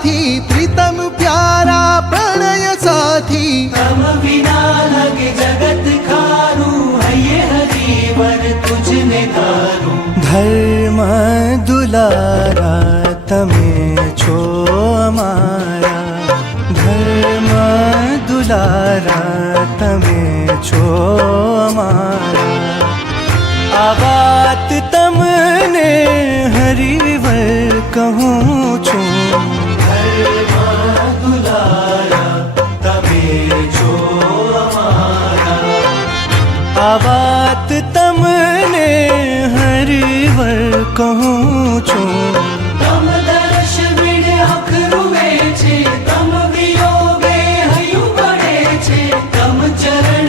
साथी प्रीतम प्यारा प्रणय साथी तम विना लगे जगत खारू है ये हरिवर तुझने धारू धर्म दुलारा तमे छो अमारा धर्म दुलारा तमे छो अमारा आ बात तमने हरिवर कहूँ छूं धर्म दुलारा तमे छो अमारा आ बात तमने हरिवर कहूँ छूं तम दर्श विण अखरुवे छे तम वियोगे हयु बड़े छे तम चरण